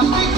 Thank you.